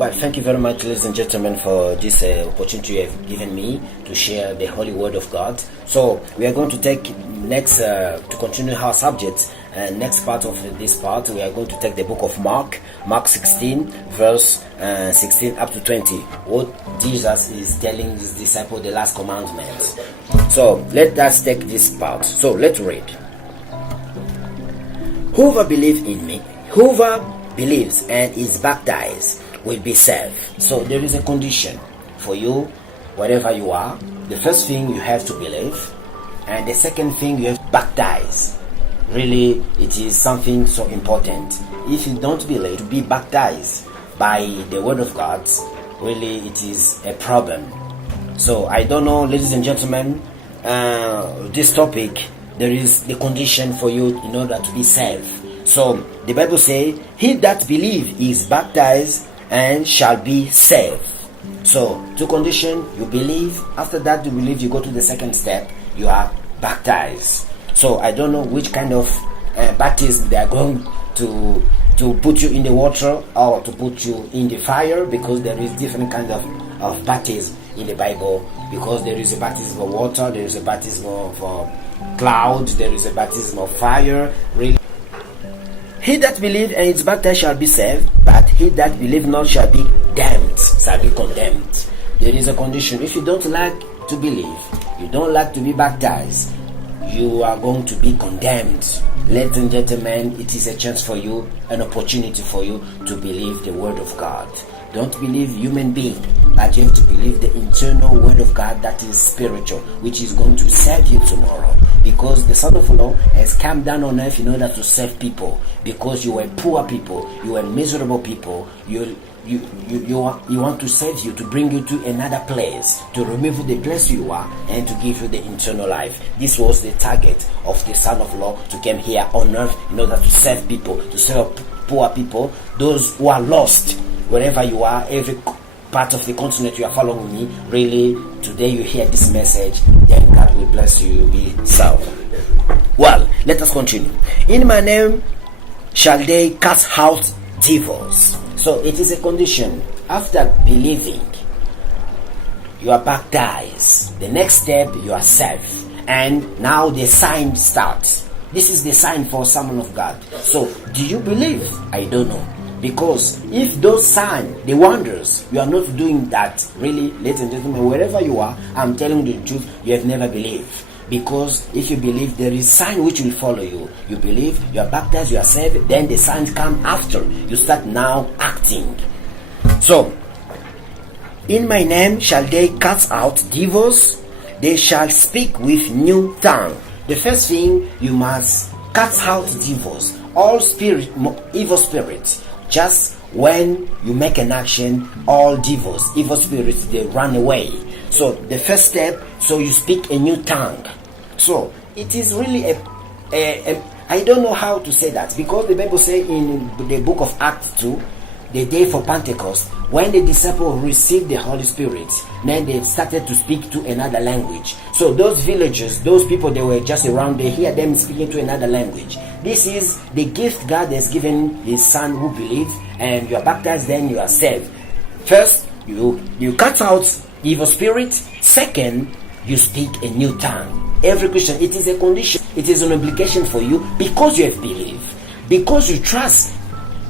Well, thank you very much, ladies and gentlemen, for this opportunity you have given me to share the Holy Word of God. So we are going to take next to continue our subject. Next part of this part, we are going to take the book of Mark 16, verse 16 up to 20. What Jesus is telling his disciple, the last commandment. So let us take this part. So let's read. Whoever believes in me, whoever believes and is baptized will be saved. So there is a condition for you, wherever you are. The first thing, you have to believe, and the second thing, you have to baptize. Really, it is something so important. If you don't believe, to be baptized by the word of God, really it is a problem. So I don't know, ladies and gentlemen, this topic, there is the condition for you in order to be saved. So the Bible says, he that believe is baptized and shall be saved. So two condition, you believe. After that you believe, you go to the second step, you are baptized. So I don't know which kind of baptism they are going to put you in the water or to put you in the fire, because there is different kind of baptism in the Bible. Because there is a baptism of water, there is a baptism of cloud, there is a baptism of fire. Really, he that believe and is baptized shall be saved, but he that believe not shall be damned, shall be condemned. There is a condition. If you don't like to believe, you don't like to be baptized, you are going to be condemned. Ladies and gentlemen, it is a chance for you, an opportunity for you to believe the word of God. Don't believe human being, but you have to believe the internal word of God that is spiritual, which is going to save you tomorrow. Because the Son of the Lord has come down on earth in order to save people. Because you were poor people, you were miserable people, you want to save you, to bring you to another place, to remove the place you are, and to give you the eternal life. This was the target of the Son of the Lord, to come here on earth in order to save people, to save poor people, those who are lost. Wherever you are, every part of the continent you are following me, really, today you hear this message, then God will bless you, be saved. Well, let us continue. In my name shall they cast out devils. So it is a condition. After believing, you are baptized. The next step, you are saved. And now the sign starts. This is the sign for someone of God. So, do you believe? I don't know. Because if those signs, the wonders, you are not doing that, really, ladies and gentlemen, wherever you are, I'm telling you the truth, you have never believed. Because if you believe, there is sign which will follow you. You believe, you are baptized, you are saved, then the signs come after. You start now acting. So, in my name shall they cast out devils, they shall speak with new tongue. The first thing, you must cast out devils, all evil spirits. Just when you make an action, all devils, evil spirits, they run away. So the first step, so you speak a new tongue. So it is really I don't know how to say that, because the Bible says in the book of Acts 2, the day for Pentecost, when the disciples received the Holy Spirit, then they started to speak to another language. So those villagers, those people, they were just around, they hear them speaking to another language. This is the gift God has given his son who believes, and you are baptized, then you are saved. First, you cut out evil spirit. Second, you speak a new tongue. Every Christian, it is a condition, it is an obligation for you, because you have believed, because you trust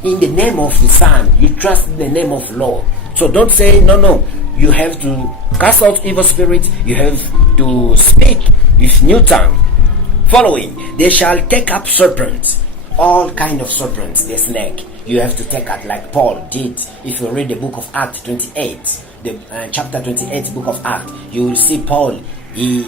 in the name of the Son, you trust in the name of Lord. So don't say no. You have to cast out evil spirit. You have to speak with new tongue. Following, they shall take up serpents, all kind of serpents, the snake. You have to take out, like Paul did. If you read the book of Acts 28, the chapter 28, book of Acts, you will see Paul. He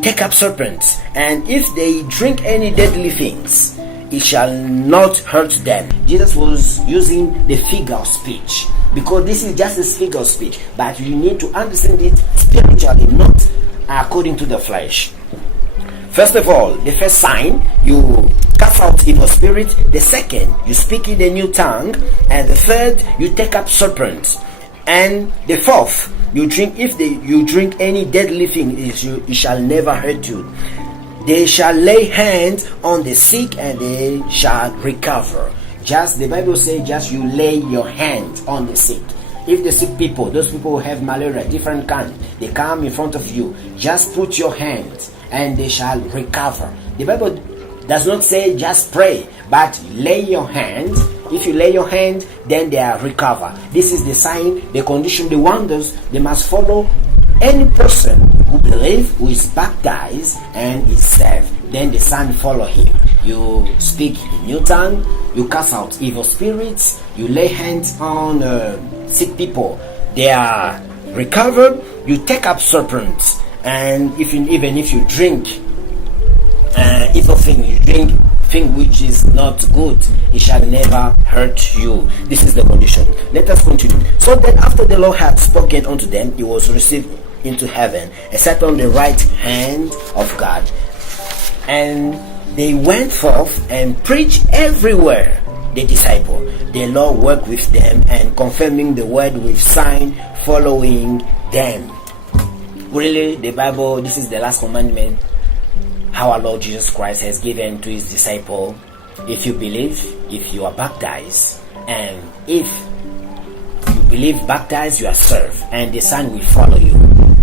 take up serpents, and if they drink any deadly things, it shall not hurt them. Jesus was using the figure of speech, because this is just a figure of speech, but you need to understand it spiritually, not according to the flesh. First of all, the first sign, you cast out evil spirit. The second, you speak in a new tongue. And the third, you take up serpents. And the fourth, you drink, if you drink any deadly thing, it shall never hurt you. They shall lay hands on the sick and they shall recover. Just the Bible says, just you lay your hands on the sick. If the sick people, those people who have malaria, different kind, they come in front of you, just put your hands and they shall recover. The Bible does not say just pray, but lay your hands. If you lay your hand, then they are recover. This is the sign, the condition, the wonders they must follow any person who believes, who is baptized and is saved. Then the Son follow him. You speak in new tongue, you cast out evil spirits, you lay hands on sick people, they are recovered. You take up serpents, and even if you drink evil thing, you drink thing which is not good, it shall never hurt you. This is the condition. Let us continue. So then after the Lord had spoken unto them, he was received into heaven and sat on the right hand of God. And they went forth and preached everywhere, the disciple. The Lord worked with them and confirming the word with sign following them. Really, the Bible, this is the last commandment our Lord Jesus Christ has given to his disciple. If you believe, if you are baptized, and if you believe baptized, you are served, and the Son will follow you.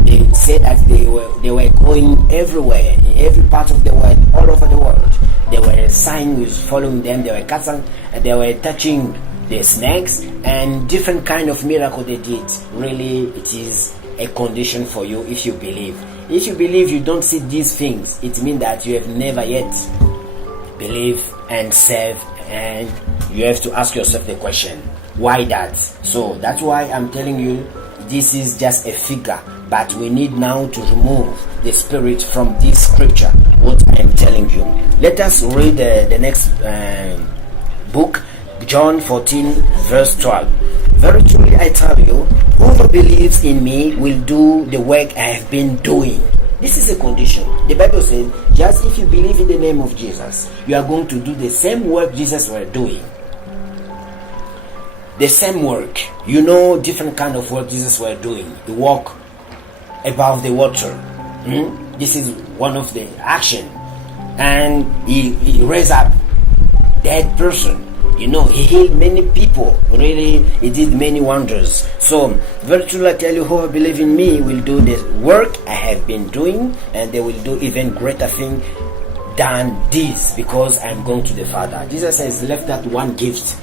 They said that they were going everywhere, in every part of the world, all over the world. There were signs following them. They were touching the snakes, and different kind of miracle they did. Really, it is a condition for you if you believe. If you believe you don't see these things, it means that you have never yet believed and served, and you have to ask yourself the question, why that? So that's why I'm telling you, this is just a figure, but we need now to remove the spirit from this scripture, what I am telling you. Let us read the next book, John 14 verse 12. Very truly I tell you, whoever believes in me will do the work I have been doing. This is a condition. The Bible says, just if you believe in the name of Jesus, you are going to do the same work Jesus was doing. The same work. You know, different kind of work Jesus was doing. He walked above the water. This is one of the action. And he raised up dead person. You know, he healed many people. Really, he did many wonders. So, very truly I tell you, whoever believe in me will do the work I have been doing, and they will do even greater thing than this, because I am going to the Father. Jesus has left that one gift.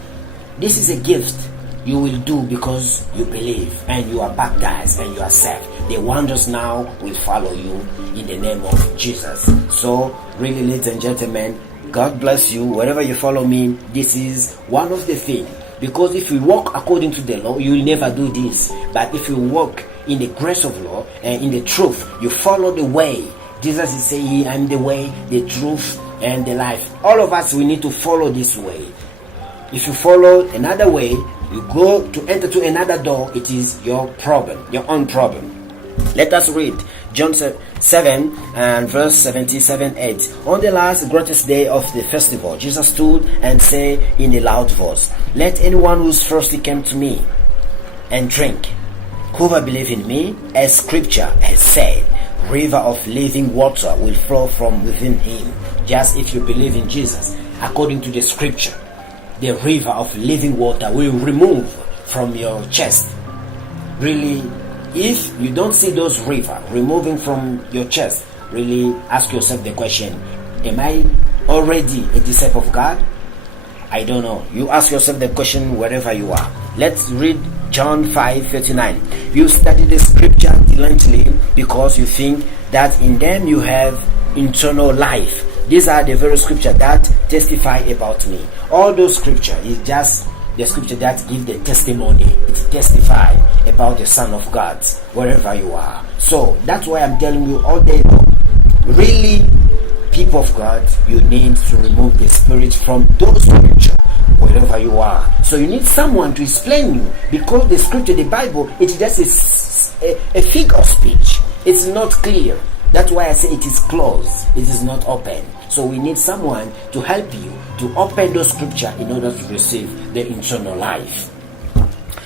This is a gift you will do because you believe and you are baptized and you are saved. The wonders now will follow you in the name of Jesus. So, really, ladies and gentlemen, God bless you. Wherever you follow me, this is one of the things. Because if you walk according to the law, you will never do this. But if you walk in the grace of law and in the truth, you follow the way. Jesus is saying, I am the way, the truth, and the life. All of us, we need to follow this way. If you follow another way, you go to enter to another door, it is your problem, your own problem. Let us read John 7 and verse 77-8. On the last greatest day of the festival, Jesus stood and said in a loud voice, let anyone who is thirsty come to me and drink. Whoever believes in me, as scripture has said, river of living water will flow from within him. Just if you believe in Jesus, according to the scripture, the river of living water will remove from your chest. Really, if you don't see those rivers removing from your chest, really ask yourself the question, am I already a disciple of God? I don't know. You ask yourself the question wherever you are. Let's read John 5:39. You study the scripture diligently because you think that in them you have eternal life. These are the very scripture that testify about me. All those scripture is just the scripture that give the testimony. It testify about the Son of God wherever you are. So that's why I'm telling you all day long. Really, people of God, you need to remove the spirit from those scripture wherever you are. So you need someone to explain you, because the scripture, the Bible, it's just a figure of speech. It's not clear. That's why I say it is closed. It is not open. So we need someone to help you to open those scripture in order to receive the eternal life.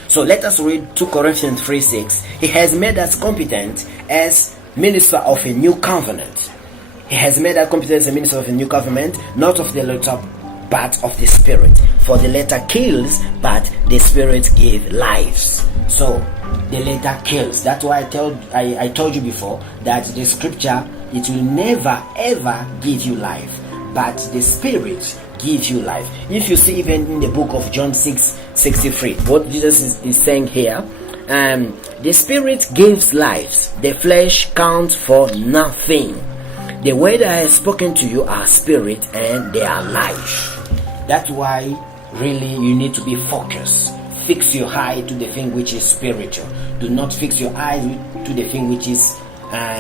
So let us read 2 Corinthians 3:6. He has made us competent as minister of a new covenant. He has made us competent as a minister of a new covenant, not of the letter, but of the Spirit. For the letter kills, but the Spirit gives lives. So the letter kills. That's why I told you before that the scripture, it will never ever give you life, but the Spirit gives you life. If you see even in the book of John 6:63, what Jesus is saying here, the Spirit gives lives, the flesh counts for nothing. The word I have spoken to you are spirit and they are life. That's why really you need to be focused. Fix your eye to the thing which is spiritual. Do not fix your eyes to the thing which is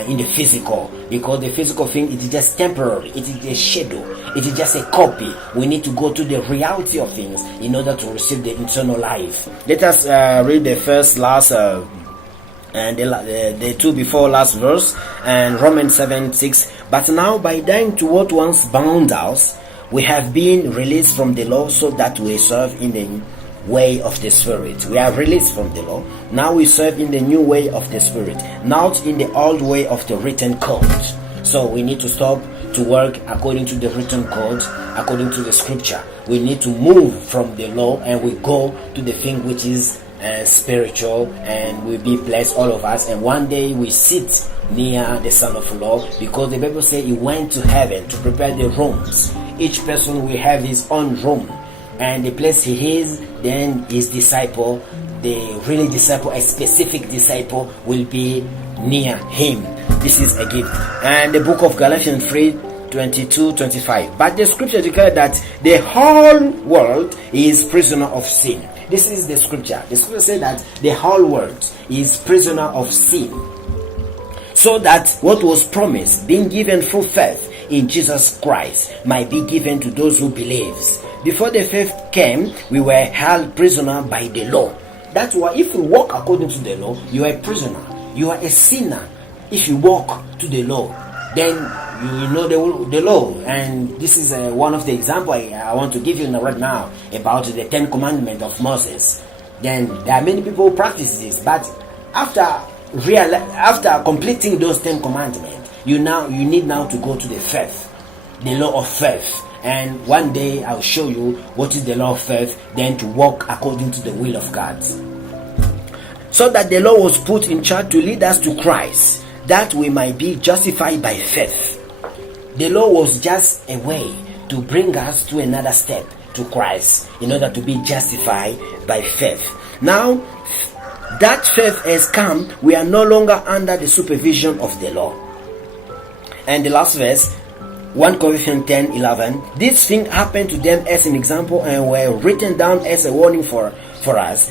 in the physical, because the physical thing, it is just temporary, it is a shadow, it is just a copy. We need to go to the reality of things in order to receive the eternal life. Let us read the last and the two before last verse, and Romans 7:6. But now by dying to what once bound us, we have been released from the law, so that we serve in the way of the Spirit. We are released from the law. Now we serve in the new way of the Spirit, not in the old way of the written code. So we need to stop to work according to the written code, according to the scripture. We need to move from the law and we go to the thing which is spiritual, and we'll be blessed, all of us. And one day we sit near the Son of God, because the Bible says he went to heaven to prepare the rooms. Each person will have his own room, and the place he is, then his disciple, the really disciple, a specific disciple, will be near him. This is a gift. And the book of Galatians 3:22-25. But the scripture declares that the whole world is prisoner of sin. This is the scripture. The scripture says that the whole world is prisoner of sin, so that what was promised, being given through faith in Jesus Christ, might be given to those who believes. Before the faith came, we were held prisoner by the law. That's why if you walk according to the law, you are a prisoner. You are a sinner. If you walk to the law, then you know the law. And this is one of the examples I want to give you right now about the 10 Commandments of Moses. Then there are many people who practice this, but after completing those 10 Commandments, you need now to go to the faith, the law of faith. And one day I'll show you what is the law of faith, then to walk according to the will of God. So that the law was put in charge to lead us to Christ, that we might be justified by faith. The law was just a way to bring us to another step, to Christ, in order to be justified by faith. Now that faith has come, we are no longer under the supervision of the law. And the last verse, 1 Corinthians 10:11. This thing happened to them as an example and were written down as a warning for us,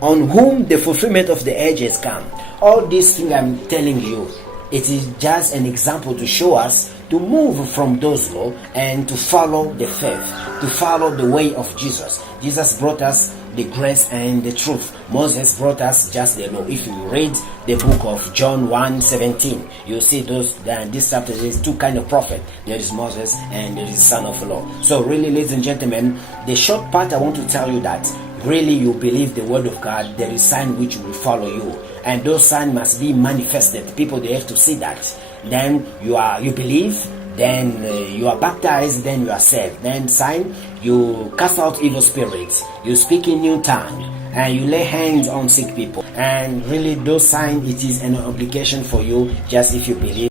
on whom the fulfillment of the age has come. All these things I'm telling you, it is just an example to show us to move from those laws and to follow the faith, to follow the way of Jesus. Jesus brought us the grace and the truth. Moses brought us just the law. If you read the book of John 1:17, you see those. Then this chapter, there is two kind of prophet. There is Moses and there is the Son of the Law. So really, ladies and gentlemen, the short part I want to tell you that really you believe the word of God, there is sign which will follow you, and those signs must be manifested. People, they have to see that. Then you believe, then you are baptized, then you are saved. Then sign, you cast out evil spirits, you speak in new tongue, and you lay hands on sick people. And really those signs, it is an obligation for you, just if you believe.